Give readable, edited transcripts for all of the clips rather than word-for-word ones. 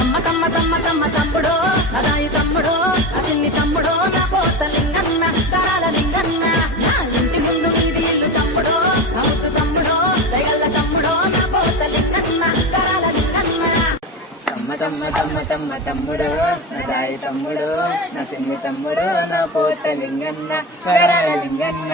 తమ్మ తమ్మ తమ్మ తమ్మ తమ్ముడో అదాయి తమ్ముడో అసిన్ని తమ్ముడో నా పోత లింగన్న తరాల లింగన్న నా ఇంటి ముందు వీధి ఇల్లు తమ్ముడో నవ్వుతు తమ్ముడో దయగల్ల తమ్ముడో నా పోత లింగన్న తరాల లింగన్న తమ్మ తమ్మ తమ్మ తమ్మ తమ్ముడు నాదాయి తమ్ముడు నా సిన్ని తమ్ముడు నా పోత లింగన్న తరాల లింగన్న.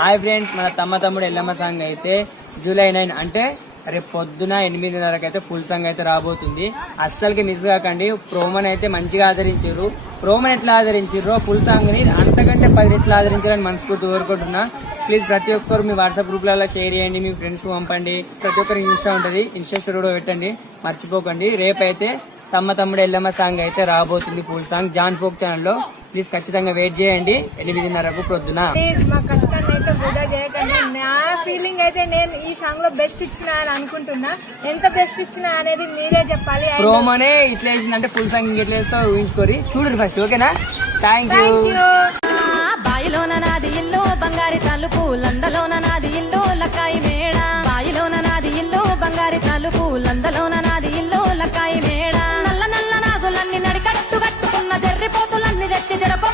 హాయ్ ఫ్రెండ్స్, మన తమ్మ తమ్ముడు ఎల్లమ్మ సాంగ్ అయితే జూలై 9 అంటే రేపు పొద్దున 8:30 అయితే ఫుల్ సాంగ్ అయితే రాబోతుంది. అస్సలకి మిస్ కాకండి. ప్రోమోని అయితే మంచిగా ఆదరించారు. ప్రోమోని ఎట్లా ఆదరించారో ఫుల్ సాంగ్ ని అంతకంటే 10 రెట్లు ఆదరించాలని మనస్ఫూర్తి కోరుకుంటున్నా. ప్లీజ్ ప్రతి ఒక్కరు మీ వాట్సాప్ గ్రూప్లలో షేర్ చేయండి, మీ ఫ్రెండ్స్ పంపండి. ప్రతి ఒక్కరికి ఇన్స్టా ఉంటుంది, ఇన్స్టా స్టోరీ కూడా పెట్టండి, మర్చిపోకండి. రేపైతే తమ్మ తమ్ముడు ఎల్లమ్మ సాంగ్ అయితే రాబోతుంది ఫుల్ సాంగ్ జాన్ ఫోక్ ఛానల్లో. ప్లీజ్ ఖచ్చితంగా వెయిట్ చేయండి 8:30 పొద్దున. ప్లీజ్ మా కష్టాన్ని అయితే వృధా చేయకండి. నా ఫీలింగ్ అయితే నేను ఈ సాంగ్ లో బెస్ట్ ఇచ్చిన అని అనుకుంటున్నా. ఎంత బెస్ట్ ఇచ్చిన అనేది మీరే చెప్పాలి. ప్రోమోనే ఇట్లా వేసిందంటే ఫుల్ సాంగ్ ఇంకెట్లా వేస్తావు ఊహించుకోరి చూడండి ఫస్ట్. ఓకేనా? Thank you. బాయిలోన నాది ఇల్లు బంగారి తలుపు లందలోన నాది ఇల్లు లక్కాయి మేడ బాయిలోన నాది ఇల్లు బంగారి తలుపు లందలోన నాది ఇల్లు లక్కాయి మేడ నల్ల నల్ల నాగులన్నీ నడికట్టు కట్టుకున్న జర్రిపోతులన్నీ తెచ్చి జడకొ